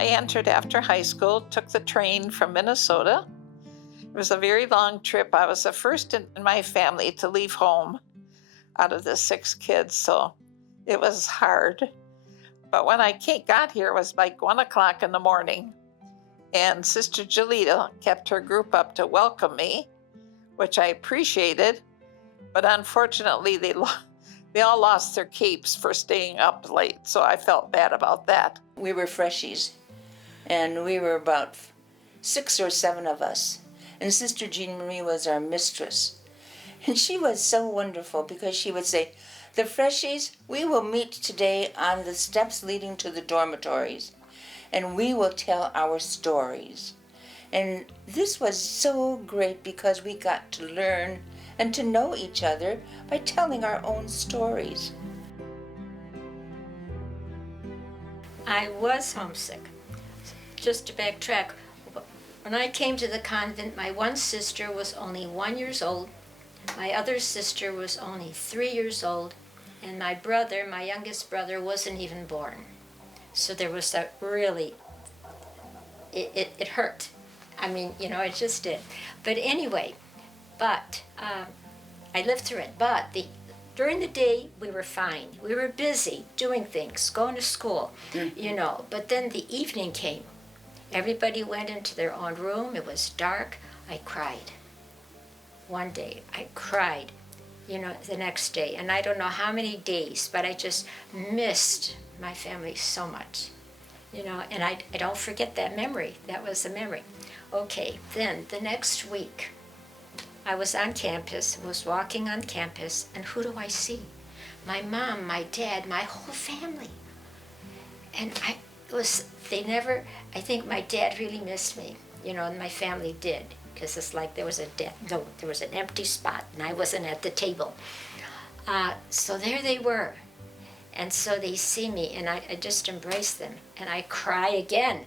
I entered after high school, took the train from Minnesota. It was a very long trip. I was the first in my family to leave home out of the 6 kids, so it was hard. But when I got here, it was like 1 o'clock in the morning, and Sister Jalita kept her group up to welcome me, which I appreciated. But unfortunately, they all lost their capes for staying up late, so I felt bad about that. We were freshies, and we were about 6 or 7 of us. And Sister Jean Marie was our mistress. And she was so wonderful because she would say, "The freshies, we will meet today on the steps leading to the dormitories, and we will tell our stories." And this was so great because we got to learn and to know each other by telling our own stories. I was homesick. Just to backtrack, when I came to the convent, my one sister was only 1 year old, my other sister was only 3 years old, and my brother, my youngest brother, wasn't even born. So there was that really, it hurt. I mean, it just did. But anyway, I lived through it. But during the day, we were fine. We were busy doing things, going to school, But then the evening came. Everybody went into their own room. It was dark. I cried. One day, I cried, the next day. And I don't know how many days, but I just missed my family so much, And I don't forget that memory. That was a memory. Okay, then the next week, I was on campus, was walking on campus, and who do I see? My mom, my dad, my whole family. And I think my dad really missed me, and my family did, because it's like there was an empty spot, and I wasn't at the table. So there they were. And so they see me, and I just embrace them, and I cry again.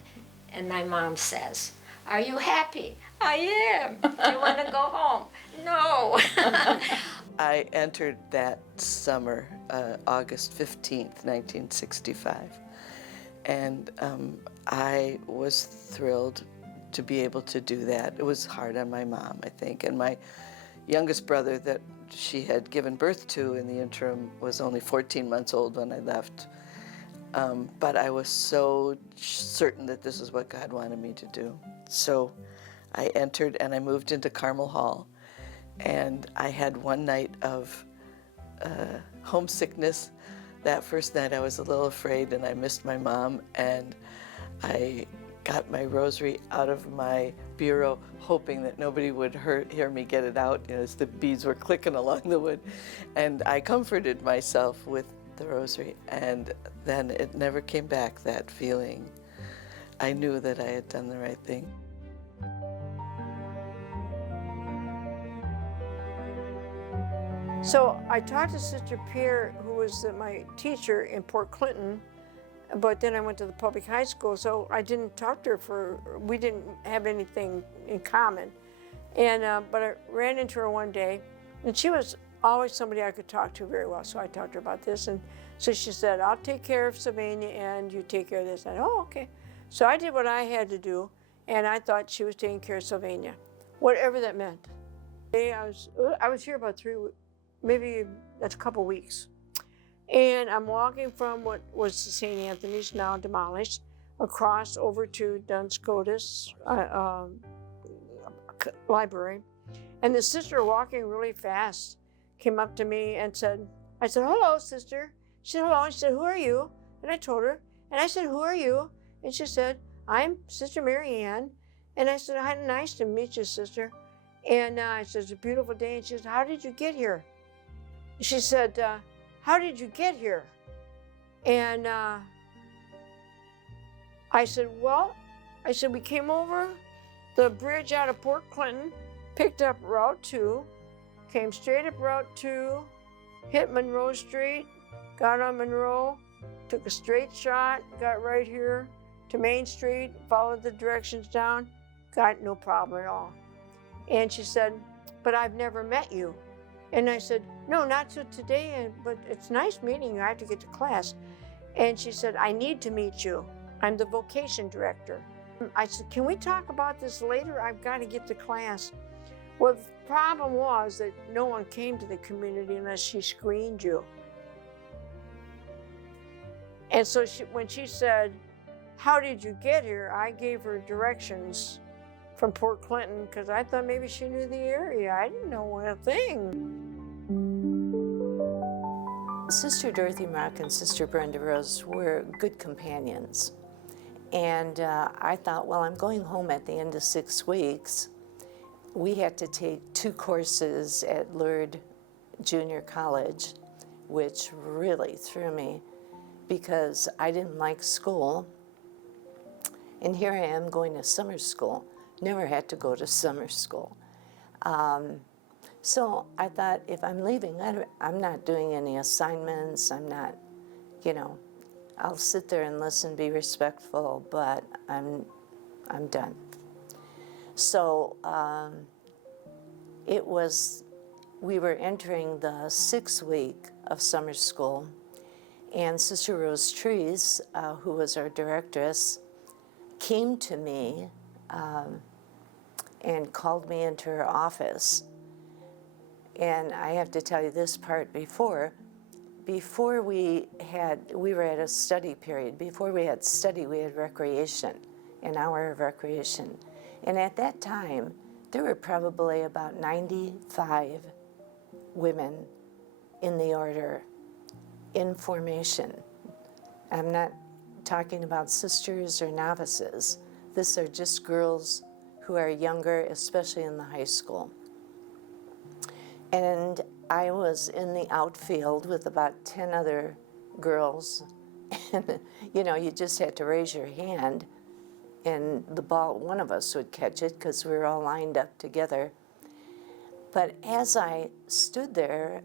And my mom says, "Are you happy?" "I am." "Do you want to go home?" "No." I entered that summer, August 15th, 1965, and I was thrilled to be able to do that. It was hard on my mom, I think, and my youngest brother that she had given birth to in the interim was only 14 months old when I left. But I was so certain that this is what God wanted me to do. So I entered and I moved into Carmel Hall, and I had one night of homesickness. That first night I was a little afraid and I missed my mom, and I got my rosary out of my bureau hoping that nobody would hear me get it out as the beads were clicking along the wood. And I comforted myself with the rosary, and then it never came back, that feeling. I knew that I had done the right thing. So I talked to Sister Pierre, who was my teacher in Port Clinton, but then I went to the public high school, so I didn't talk to her we didn't have anything in common. And but I ran into her one day, and she was always somebody I could talk to very well, so I talked to her about this, and so she said, "I'll take care of Sylvania and you take care of this." I said, "Oh, okay." So I did what I had to do, and I thought she was taking care of Sylvania, whatever that meant. I was here about maybe that's a couple weeks. And I'm walking from what was St. Anthony's, now demolished, across over to Duns Scotus library. And the sister walking really fast came up to me and I said, "Hello, sister." She said, "Hello." And she said, "Who are you?" And I told her. And I said, "Who are you?" And she said, "I'm Sister Mary Ann." And I said, "Hi, nice to meet you, sister." And I said, "It's a beautiful day." And she said, "How did you get here?" She said, "How did you get here?" And I said, we came over the bridge out of Port Clinton, picked up Route 2, came straight up Route 2, hit Monroe Street, got on Monroe, took a straight shot, got right here to Main Street, followed the directions down, got no problem at all. And she said, "But I've never met you." And I said, "No, not till today, but it's nice meeting you. I have to get to class." And she said, "I need to meet you." I'm the vocation director. I said, can we talk about this later? I've got to get to class. Well, the problem was that no one came to the community unless she screened you. And so when she said, how did you get here? I gave her directions from Port Clinton because I thought maybe she knew the area. I didn't know a thing. Sister Dorothy Mock and Sister Brenda Rose were good companions. And I thought, well, I'm going home at the end of 6 weeks. We had to take 2 courses at Lourdes Junior College, which really threw me because I didn't like school. And here I am going to summer school. Never had to go to summer school. So I thought, if I'm leaving, I'm not doing any assignments. I'm not, I'll sit there and listen, be respectful, but I'm done. So we were entering the 6th week of summer school, and Sister Rose Trees, who was our directress, came to me and called me into her office. And I have to tell you this part before we were at a study period. Before we had study, we had recreation, an hour of recreation. And at that time, there were probably about 95 women in the order in formation. I'm not talking about sisters or novices. These are just girls who are younger, especially in the high school. And I was in the outfield with about 10 other girls. And, you just had to raise your hand and the ball, one of us would catch it because we were all lined up together. But as I stood there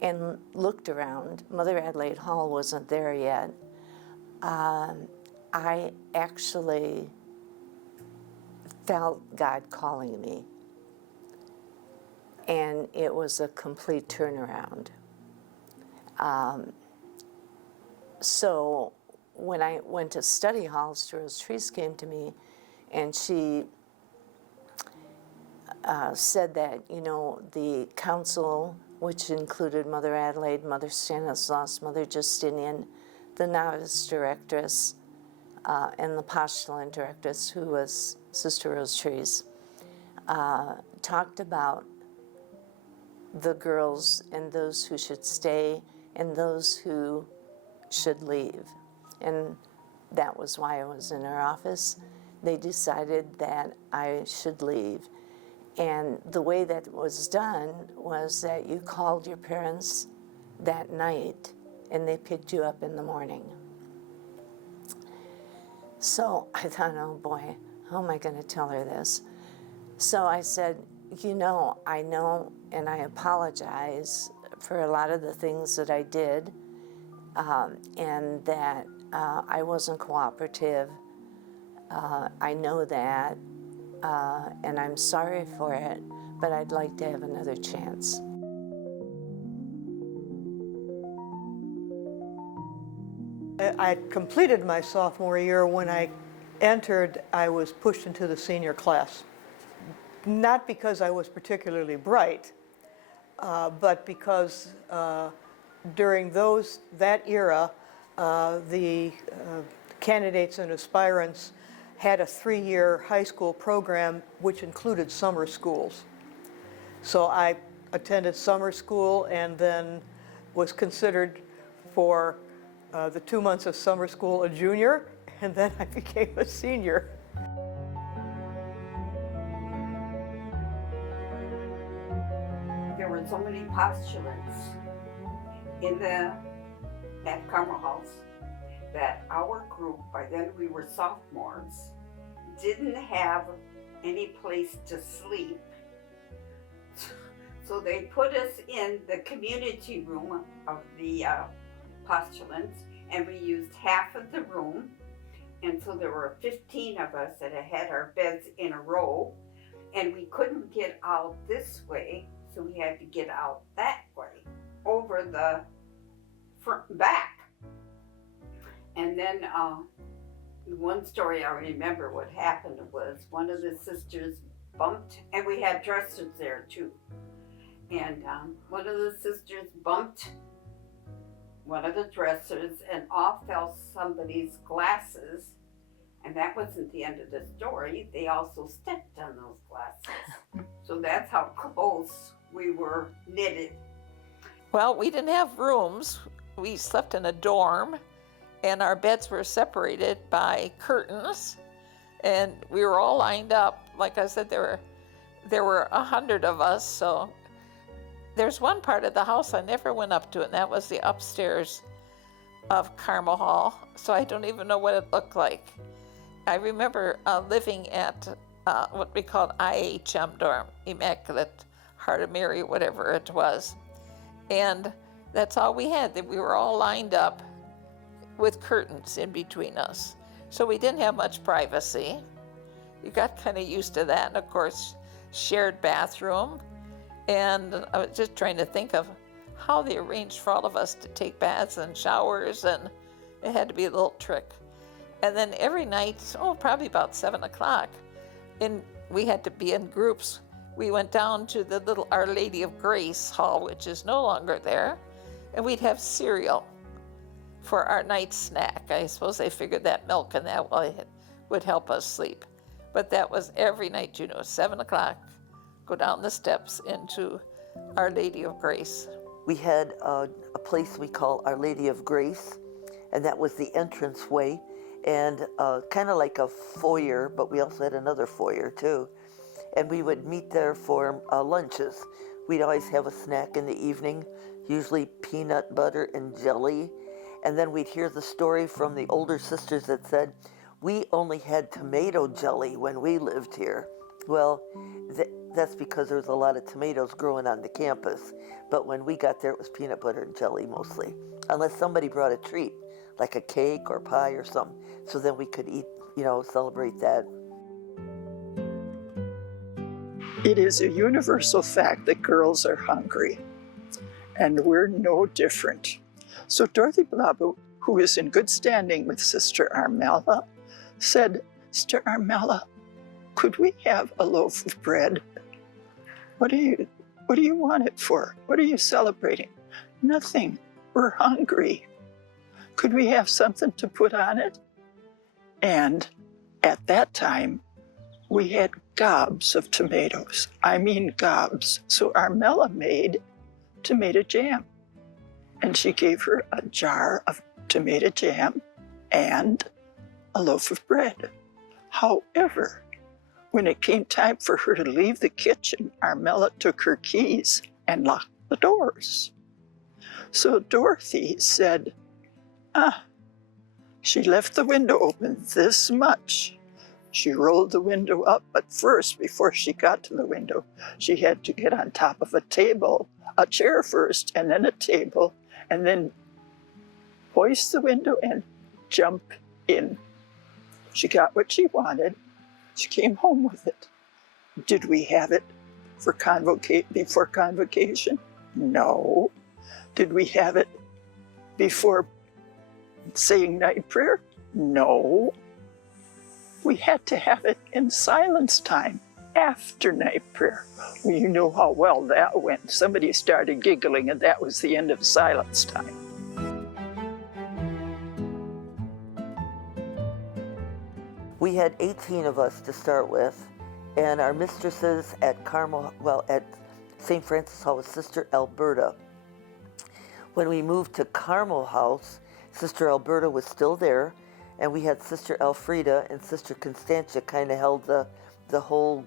and looked around, Mother Adelaide Hall wasn't there yet. I actually felt God calling me. And it was a complete turnaround. So when I went to study hall, Rose Trees came to me and she said that, the council, which included Mother Adelaide, Mother Stanislaus, Mother Justinian, the novice directress, and the postulant directress, who was Sister Rose Trees, talked about the girls and those who should stay and those who should leave. And that was why I was in her office. They decided that I should leave. And the way that was done was that you called your parents that night and they picked you up in the morning. So I thought, oh boy, how am I going to tell her this? So I said, I know and I apologize for a lot of the things that I did and that I wasn't cooperative. I know that and I'm sorry for it, but I'd like to have another chance. I completed my sophomore year. When I entered, I was pushed into the senior class. Not because I was particularly bright, but because during that era, the candidates and aspirants had a 3-year high school program which included summer schools. So I attended summer school and then was considered for the 2 months of summer school a junior, and then I became a senior. There were so many postulants at Carmel House that our group, by then we were sophomores, didn't have any place to sleep. So they put us in the community room of the postulants, and we used half of the room. And so there were 15 of us that had our beds in a row, and we couldn't get out this way, so we had to get out that way, over the back. And then one story I remember what happened was one of the sisters bumped, and we had dressers there too. And one of the sisters bumped one of the dressers, and off fell somebody's glasses. And that wasn't the end of the story. They also stepped on those glasses. So that's how close we were knitted. Well, we didn't have rooms. We slept in a dorm, and our beds were separated by curtains, and we were all lined up. Like I said, there were 100 of us. So there's one part of the house I never went up to, and that was the upstairs of Carmel Hall. So I don't even know what it looked like. I remember living at what we called IHM dorm, Immaculate Heart of Mary, whatever it was. And that's all we had. We were all lined up with curtains in between us. So we didn't have much privacy. You got kind of used to that. And of course, shared bathroom. And I was just trying to think of how they arranged for all of us to take baths and showers, and it had to be a little trick. And then every night, probably about 7 o'clock, we had to be in groups. We went down to the little Our Lady of Grace Hall, which is no longer there, and we'd have cereal for our night snack. I suppose they figured that milk and that would help us sleep. But that was every night, 7 o'clock, go down the steps into Our Lady of Grace. We had a place we call Our Lady of Grace, and that was the entranceway, and kind of like a foyer, but we also had another foyer too. And we would meet there for lunches. We'd always have a snack in the evening, usually peanut butter and jelly. And then we'd hear the story from the older sisters that said, we only had tomato jelly when we lived here. Well, that's because there was a lot of tomatoes growing on the campus. But when we got there, it was peanut butter and jelly mostly, unless somebody brought a treat, like a cake or pie or something. So then we could eat, celebrate that. It is a universal fact that girls are hungry, and we're no different. So Dorothy Blabu, who is in good standing with Sister Armella, said, Sister Armella, could we have a loaf of bread? What do you want it for? What are you celebrating? Nothing. We're hungry. Could we have something to put on it? And at that time, we had gobs of tomatoes. I mean gobs. So Armella made tomato jam. And she gave her a jar of tomato jam and a loaf of bread. However, when it came time for her to leave the kitchen, Armella took her keys and locked the doors. So Dorothy said, she left the window open this much. She rolled the window up, but first, before she got to the window, she had to get on top of a chair first, and then a table, and then hoist the window and jump in. She got what she wanted. She came home with it. Did we have it before convocation? No. Did we have it before saying night prayer? No. We had to have it in silence time after night prayer. Well, you know how well that went. Somebody started giggling, and that was the end of silence time. We had 18 of us to start with, and our mistresses at at St. Francis Hall was Sister Alberta. When we moved to Carmel House, Sister Alberta was still there, and we had Sister Elfrida and Sister Constantia kind of held the whole,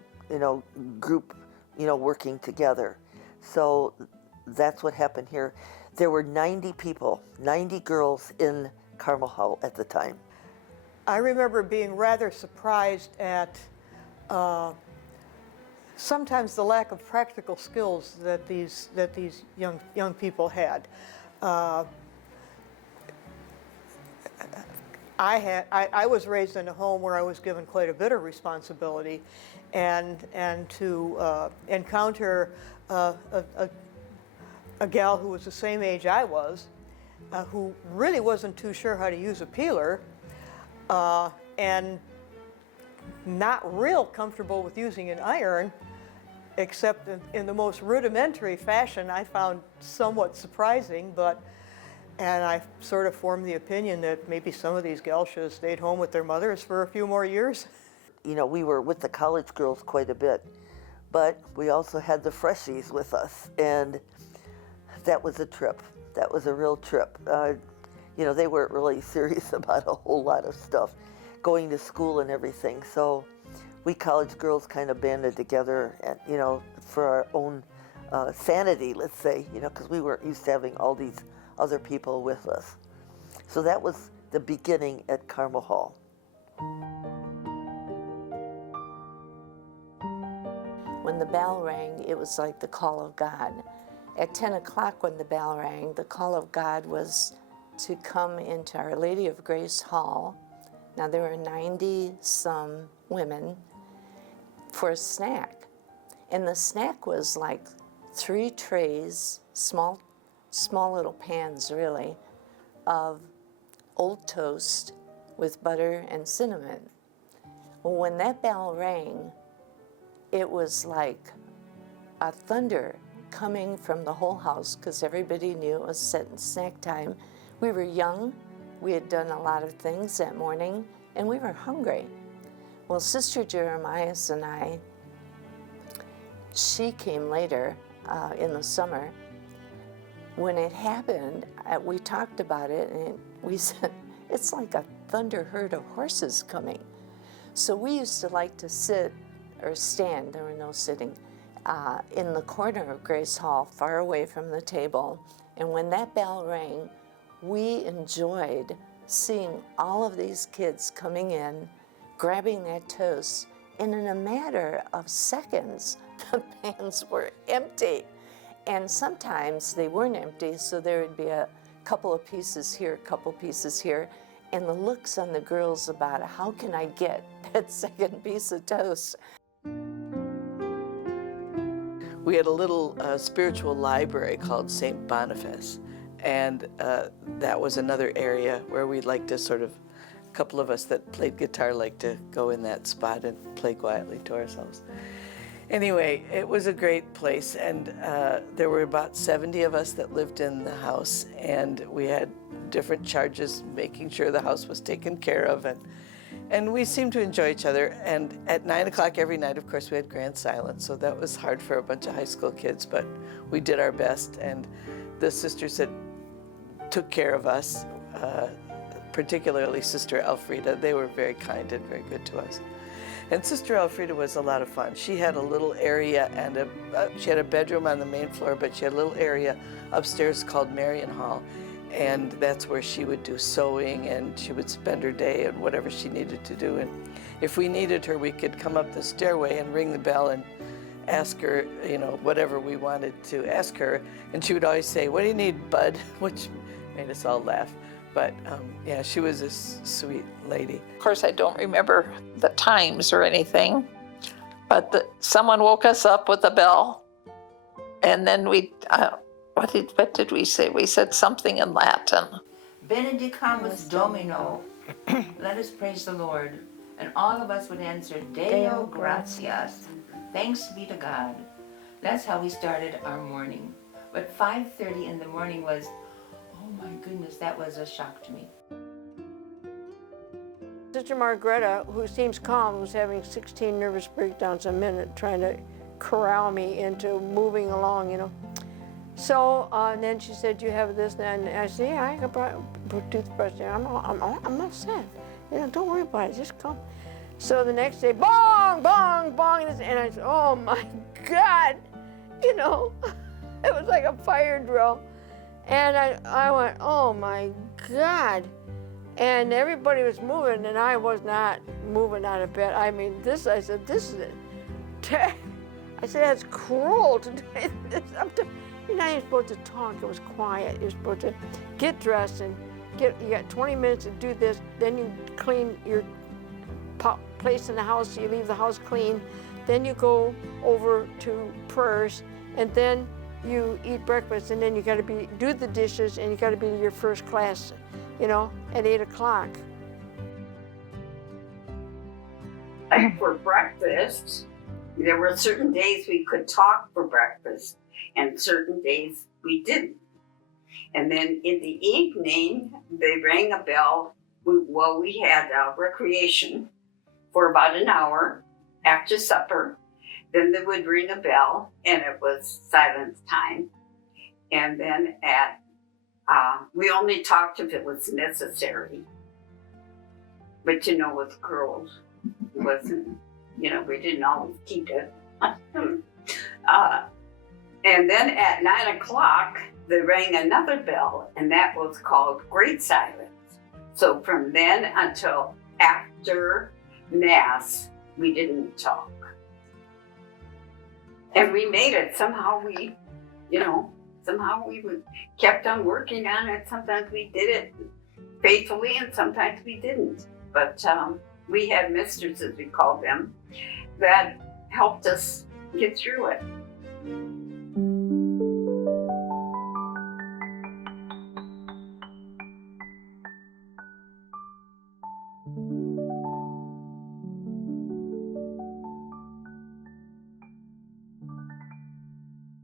group, working together. So that's what happened here. There were 90 people, 90 girls in Carmel Hall at the time. I remember being rather surprised at sometimes the lack of practical skills that these young people had. I was raised in a home where I was given quite a bit of responsibility, and to encounter a gal who was the same age I was, who really wasn't too sure how to use a peeler and not real comfortable with using an iron, except in the most rudimentary fashion. I found somewhat surprising, and I sort of formed the opinion that maybe some of these gals should have stayed home with their mothers for a few more years. You know, we were with the college girls quite a bit, but we also had the freshies with us, and that was a trip. That was a real trip. You know, they weren't really serious about a whole lot of stuff, going to school and everything. So we college girls kind of banded together, and, you know, for our own sanity, let's say, you know, because we weren't used to having all these other people with us. So that was the beginning at Carmel Hall. When the bell rang, it was like the call of God. At 10 o'clock when the bell rang, the call of God was to come into Our Lady of Grace Hall. Now there were 90-some women for a snack. And the snack was like 3 trays, small little pans really, of old toast with butter and cinnamon. Well, when that bell rang, it was like a thunder coming from the whole house, because everybody knew it was set in snack time. We were young, we had done a lot of things that morning, and we were hungry. Well, Sister Jeremias and I, she came later in the summer. When it happened, we talked about it, and we said, it's like a thunder herd of horses coming. So we used to like to sit or stand, there were no sitting, in the corner of Grace Hall, far away from the table. And when that bell rang, we enjoyed seeing all of these kids coming in, grabbing that toast, and in a matter of seconds, the pans were empty. And sometimes they weren't empty, so there would be a couple of pieces here, a couple pieces here, and the looks on the girls about how can I get that second piece of toast? We had a little spiritual library called St. Boniface, and that was another area where we'd like to sort of, a couple of us that played guitar like to go in that spot and play quietly to ourselves. Anyway, it was a great place, and there were about 70 of us that lived in the house, and we had different charges making sure the house was taken care of, and we seemed to enjoy each other. And at 9 o'clock every night, of course, we had grand silence, so that was hard for a bunch of high school kids, but we did our best, and the sisters that took care of us, particularly Sister Elfrida, they were very kind and very good to us. And Sister Elfrida was a lot of fun. She had a little area, and she had a bedroom on the main floor, but she had a little area upstairs called Marion Hall, and that's where she would do sewing, and she would spend her day and whatever she needed to do. And if we needed her, we could come up the stairway and ring the bell and ask her, you know, whatever we wanted to ask her, and she would always say, "What do you need, bud?" which made us all laugh. But yeah, she was a sweet lady. Of course, I don't remember the times or anything, but someone woke us up with a bell, and then we, what did we say? We said something in Latin. Benedicamus Domino. Let us praise the Lord. And all of us would answer, Deo gratias. Thanks be to God. That's how we started our morning. But 5:30 in the morning was, oh my goodness, that was a shock to me. Sister Margareta, who seems calm, was having 16 nervous breakdowns a minute, trying to corral me into moving along, you know. So and then she said, "You have this," and I said, "Yeah, I got a toothbrush there. I'm all set. You know, don't worry about it. Just come." So the next day, bong, bong, bong, and I said, "Oh my God," you know, it was like a fire drill. And I went, "Oh my God." And everybody was moving, and I was not moving out of bed. I mean, I said, "This is it." I said, "That's cruel to do this." You're not even supposed to talk. It was quiet. You're supposed to get dressed and you got 20 minutes to do this. Then you clean your place in the house. You leave the house clean. Then you go over to prayers, and then you eat breakfast, and then you got to do the dishes, and you got to be to your first class, at 8 o'clock. For breakfast, there were certain days we could talk for breakfast, and certain days we didn't. And then in the evening, they rang a bell. We had recreation for about an hour after supper. Then they would ring a bell, and it was silence time. And then we only talked if it was necessary. But with girls, it wasn't, we didn't always keep it. And then at 9 o'clock, they rang another bell, and that was called great silence. So from then until after Mass, we didn't talk. And we made it. Somehow we kept on working on it. Sometimes we did it faithfully, and sometimes we didn't. But we had mistresses, we called them, that helped us get through it.